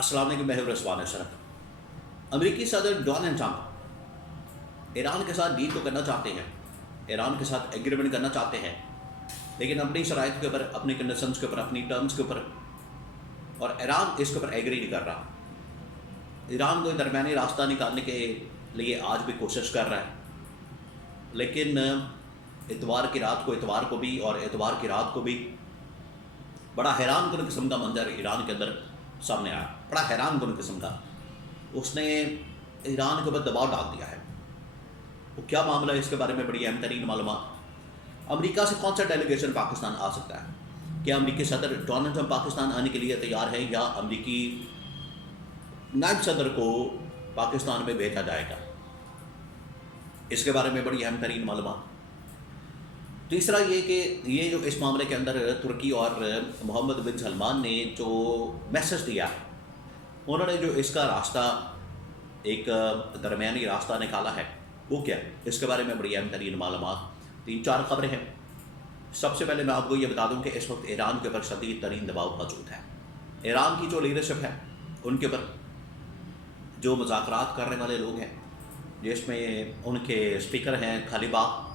السلام علیکم، میں ہوں رضوان اشرف۔ امریکی صدر ڈونلڈ ٹرمپ ایران کے ساتھ ڈیل تو کرنا چاہتے ہیں، ایران کے ساتھ ایگریمنٹ کرنا چاہتے ہیں، لیکن اپنی شرائط کے اوپر، اپنی کنڈیشنز کے اوپر، اپنی ٹرمز کے اوپر، اور ایران اس کے اوپر ایگری نہیں کر رہا۔ ایران کو درمیانی راستہ نکالنے کے لیے آج بھی کوشش کر رہا ہے، لیکن اتوار کی رات کو بھی اور اتوار کی رات کو بھی بڑا حیران کن قسم کا منظر ایران کے اندر سامنے آیا، بڑا حیران کن قسم کا۔ اس نے ایران کے اوپر دباؤ ڈال دیا ہے۔ وہ کیا معاملہ ہے، اس کے بارے میں بڑی اہم ترین معلومات۔ امریکہ سے کون سا ڈیلیگیشن پاکستان آ سکتا ہے؟ کیا امریکی صدر ڈونلڈ ٹرمپ پاکستان آنے کے لیے تیار ہے، یا امریکی نائب صدر کو پاکستان میں بھیجا جائے گا؟ اس کے بارے میں بڑی اہم ترین معلومات۔ تیسرا یہ کہ یہ جو اس معاملے کے اندر ترکی اور محمد بن سلمان نے جو میسج دیا، انہوں نے جو اس کا راستہ، ایک درمیانی راستہ نکالا ہے، وہ کیا؟ اس کے بارے میں بڑی اہم ترین معلومات، 3-4 خبریں ہیں۔ سب سے پہلے میں آپ کو یہ بتا دوں کہ اس وقت ایران کے اوپر شدید ترین دباؤ موجود ہے۔ ایران کی جو لیڈرشپ ہے، ان کے اوپر جو مذاکرات کرنے والے لوگ ہیں، جس میں ان کے اسپیکر ہیں خلیباف،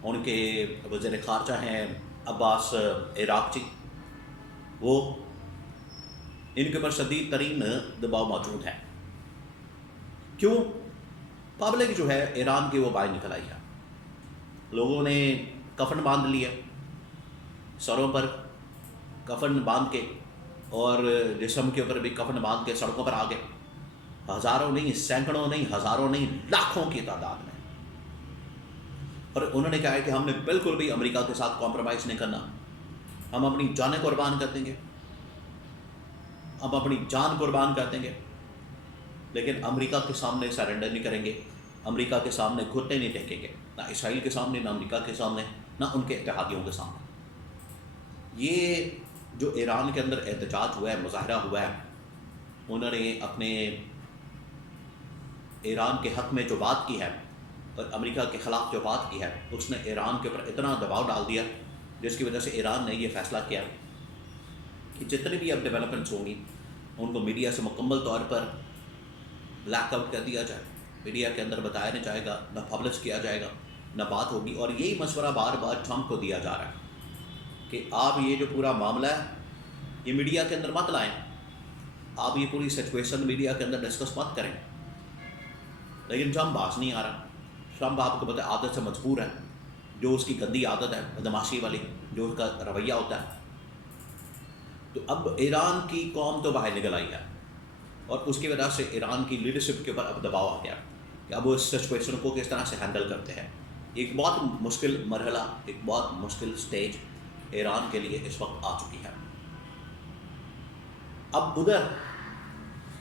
ان کے وزیر خارجہ ہیں عباس عراقچی، وہ ان کے اوپر شدید ترین دباؤ موجود ہے۔ کیوں؟ پبلک جو ہے ایران کی وہ باہر نکل آئی ہے۔ لوگوں نے کفن باندھ لیا، سروں پر کفن باندھ کے اور جسم کے اوپر بھی کفن باندھ کے سڑکوں پر آ گئے، ہزاروں نہیں، سینکڑوں نہیں، ہزاروں نہیں، لاکھوں کی تعداد میں۔ اور انہوں نے کہا ہے کہ ہم نے بالکل بھی امریکہ کے ساتھ کمپرومائز نہیں کرنا، ہم اپنی جانیں قربان کر دیں گے، ہم اپنی جان قربان کر دیں گے، لیکن امریکہ کے سامنے سرنڈر نہیں کریں گے، امریکہ کے سامنے گھٹنے نہیں ٹیکیں گے، نہ اسرائیل کے سامنے، نہ امریکہ کے سامنے، نہ ان کے اتحادیوں کے سامنے۔ یہ جو ایران کے اندر احتجاج ہوا ہے، مظاہرہ ہوا ہے، انہوں نے اپنے ایران کے حق میں جو بات کی ہے اور امریکہ کے خلاف جو بات کی ہے، اس نے ایران کے اوپر اتنا دباؤ ڈال دیا، جس کی وجہ سے ایران نے یہ فیصلہ کیا کہ جتنے بھی اب ڈیولپمنٹس ہوں گی، ان کو میڈیا سے مکمل طور پر بلیک آؤٹ کر دیا جائے، میڈیا کے اندر بتایا نہیں جائے گا، نہ پبلش کیا جائے گا، نہ بات ہوگی۔ اور یہی مشورہ بار بار ٹرمپ کو دیا جا رہا ہے کہ آپ یہ جو پورا معاملہ ہے، یہ میڈیا کے اندر مت لائیں، آپ یہ پوری سچویشن میڈیا کے اندر ڈسکس مت کریں۔ لیکن ٹرمپ باز نہیں آ رہا۔ ٹرمپ آپ کو پتہ ہے عادت سے مجبور ہے، جو اس کی گندی عادت ہے بدماشی والی، جو اس کا رویہ ہوتا ہے۔ تو اب ایران کی قوم تو باہر نکل آئی ہے، اور اس کی وجہ سے ایران کی لیڈرشپ کے اوپر اب دباؤ آ گیا کہ اب وہ اس سچویشن کو کس طرح سے ہینڈل کرتے ہیں۔ ایک بہت مشکل مرحلہ، ایک بہت مشکل سٹیج ایران کے لیے اس وقت آ چکی ہے۔ اب ادھر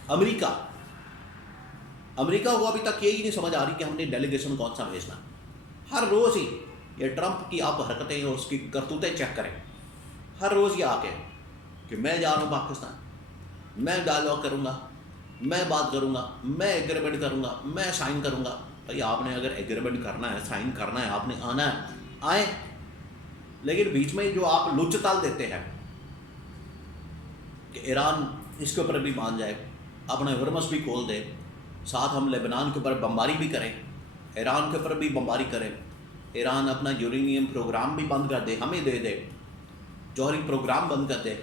امریکہ کو ابھی تک یہی نہیں سمجھ آ رہی کہ ہم نے ڈیلیگیشن کون سا بھیجنا۔ ہر روز ہی یہ ٹرمپ کی آپ حرکتیں اور اس کی کرتوتیں چیک کریں، ہر روز یہ آ کے کہ میں جا رہا ہوں پاکستان، میں ڈائلاگ کروں گا، میں بات کروں گا، میں ایگریمنٹ کروں گا، میں سائن کروں گا۔ بھائی آپ نے اگر ایگریمنٹ کرنا ہے، سائن کرنا ہے، آپ نے آنا ہے، آئیں، لیکن بیچ میں جو آپ لچ تال دیتے ہیں کہ ایران اس کے اوپر بھی مان جائے، اپنے ورمس بھی کھول دے، ساتھ ہم لبنان کے اوپر بمباری بھی کریں، ایران کے اوپر بھی بمباری کریں، ایران اپنا یورینیم پروگرام بھی بند کر دے، ہمیں دے دے، جوہری پروگرام بند کر دے۔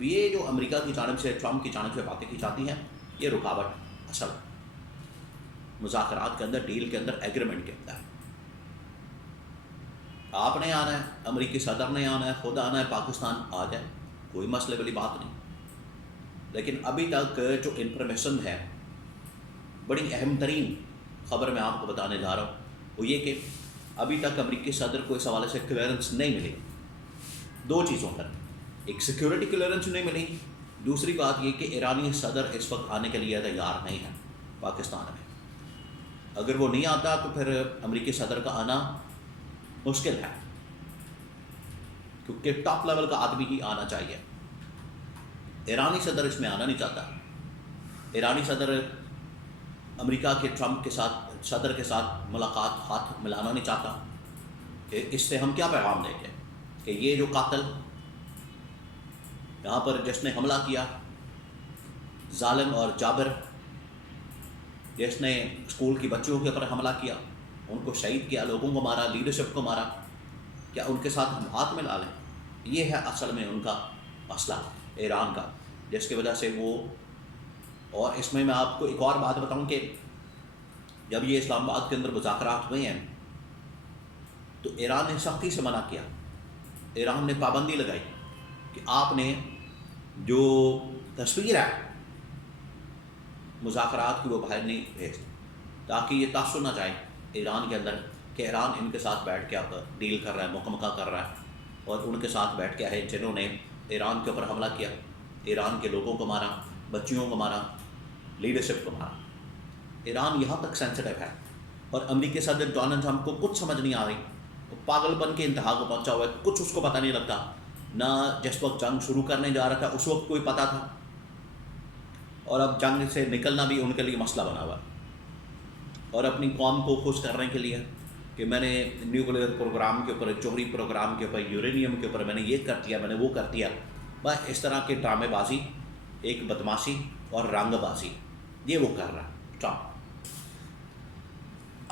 یہ جو امریکہ کی جانب سے، ٹرمپ کی جانب سے باتیں کی جاتی ہیں، یہ رکاوٹ اصل مذاکرات کے اندر، ڈیل کے اندر، ایگریمنٹ کے اندر۔ آپ نے آنا ہے، امریکی صدر نے آنا ہے، خود آنا ہے پاکستان، آ جائے، کوئی مسئلے والی بات نہیں۔ لیکن ابھی تک جو انفارمیشن ہے، بڑی اہم ترین خبر میں آپ کو بتانے جا رہا ہوں، وہ یہ کہ ابھی تک امریکی صدر کو اس حوالے سے کلیئرنس نہیں ملی۔ دو چیزوں پر، ایک سیکیورٹی کلیئرنس نہیں ملی، دوسری بات یہ کہ ایرانی صدر اس وقت آنے کے لیے تیار نہیں ہے پاکستان میں۔ اگر وہ نہیں آتا تو پھر امریکی صدر کا آنا مشکل ہے، کیونکہ ٹاپ لیول کا آدمی ہی آنا چاہیے۔ ایرانی صدر اس میں آنا نہیں چاہتا۔ ایرانی صدر امریکہ کے ٹرمپ کے ساتھ، صدر کے ساتھ ملاقات، ہاتھ ملانا نہیں چاہتا کہ اس سے ہم کیا پیغام دیں گے کہ یہ جو قاتل یہاں پر جس نے حملہ کیا، ظالم اور جابر جس نے اسکول کی بچیوں کے اوپر حملہ کیا، ان کو شہید کیا، لوگوں کو مارا، لیڈرشپ کو مارا، کیا ان کے ساتھ ہم ہاتھ ملا لیں؟ یہ ہے اصل میں ان کا مسئلہ ایران کا، جس کی وجہ سے وہ، اور اس میں آپ کو ایک اور بات بتاؤں کہ جب یہ اسلام آباد کے اندر مذاکرات ہوئے ہیں تو ایران نے سختی سے منع کیا، ایران نے پابندی لگائی کہ آپ نے جو تصویر ہے مذاکرات کی وہ باہر نہیں بھیجتے، تاکہ یہ تاثر نہ جائے ایران کے اندر کہ ایران ان کے ساتھ بیٹھ کے ڈیل کر رہا ہے، مکمکہ کر رہا ہے، اور ان کے ساتھ بیٹھ کے ہے جنہوں نے ایران کے اوپر حملہ کیا، ایران کے لوگوں کو مارا، بچیوں کو مارا، لیڈرشپ کو مارا۔ ایران یہاں تک سینسٹیو ہے، اور امریکی صدر ڈونلڈ ٹرمپ کو کچھ سمجھ نہیں آ رہی، وہ پاگل پن کے انتہا کو پہنچا ہوا ہے، کچھ اس کو پتہ نہیں لگتا، نہ جس وقت جنگ شروع کرنے جا رہا تھا اس وقت کوئی پتہ تھا، اور اب جنگ سے نکلنا بھی ان کے لیے مسئلہ بنا ہوا ہے، اور اپنی قوم کو خوش کرنے کے لیے کہ میں نے نیوکلیئر پروگرام کے اوپر، جوہری پروگرام کے اوپر، یورینیم کے اوپر میں نے یہ کر دیا، میں نے وہ کر دیا، بس اس طرح کے ڈرامے بازی، ایک بدماشی اور رنگ بازی یہ وہ کر رہا ہے ٹرمپ۔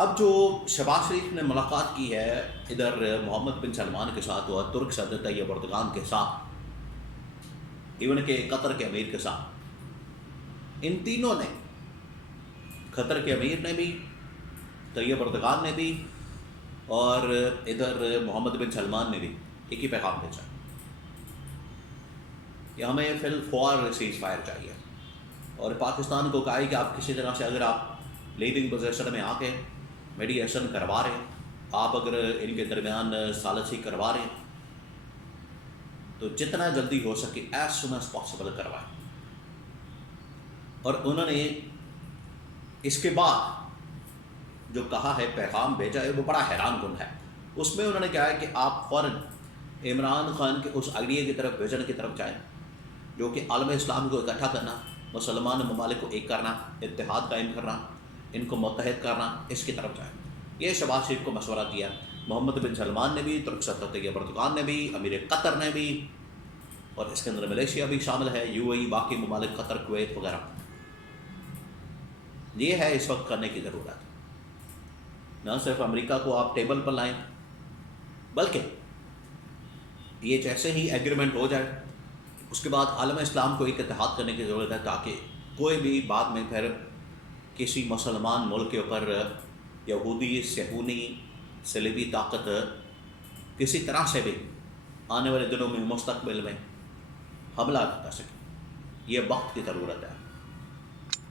اب جو شہباز شریف نے ملاقات کی ہے ادھر محمد بن سلمان کے ساتھ اور ترک صدر طیب اردگان کے ساتھ، ایون کہ قطر کے امیر کے ساتھ، ان تینوں نے، قطر کے امیر نے بھی، طیب اردگان نے بھی، اور ادھر محمد بن سلمان نے بھی ایک ہی پیغام بھیجا کہ ہمیں فی الفور سیز فائر چاہیے، اور پاکستان کو کہا ہے کہ آپ کسی طرح سے اگر آپ لیڈنگ پوزیشن میں آ کے میڈیشن کروا رہے ہیں، آپ اگر ان کے درمیان ثالثی کروا رہے ہیں تو جتنا جلدی ہو سکے ایز سون ایز پاسبل کروائیں۔ اور انہوں نے اس کے بعد جو کہا ہے، پیغام بھیجا ہے، وہ بڑا حیران کن ہے۔ اس میں انہوں نے کہا ہے کہ آپ فوراً عمران خان کے اس آئیڈیا کی طرف، ویژن کی طرف جائیں جو کہ عالم اسلام کو اکٹھا کرنا، مسلمان ممالک کو ایک کرنا، اتحاد قائم کرنا، ان کو متحد کرنا، اس کی طرف جائیں۔ یہ شہباز شریف کو مشورہ دیا، محمد بن سلمان نے بھی، ترک صدر طیب اردگان نے بھی، امیر قطر نے بھی، اور اس کے اندر ملیشیا بھی شامل ہے، یو اے ای، باقی ممالک، قطر، کویت وغیرہ۔ یہ ہے اس وقت کرنے کی ضرورت، نہ صرف امریکہ کو آپ ٹیبل پر لائیں، بلکہ یہ جیسے ہی ایگریمنٹ ہو جائے اس کے بعد عالم اسلام کو ایک اتحاد کرنے کی ضرورت ہے، تاکہ کوئی بھی بعد میں پھر کسی مسلمان ملک کے اوپر یہودی، صہیونی، صلیبی طاقت کسی طرح سے بھی آنے والے دنوں میں، مستقبل میں حملہ کر سکے۔ یہ وقت کی ضرورت ہے۔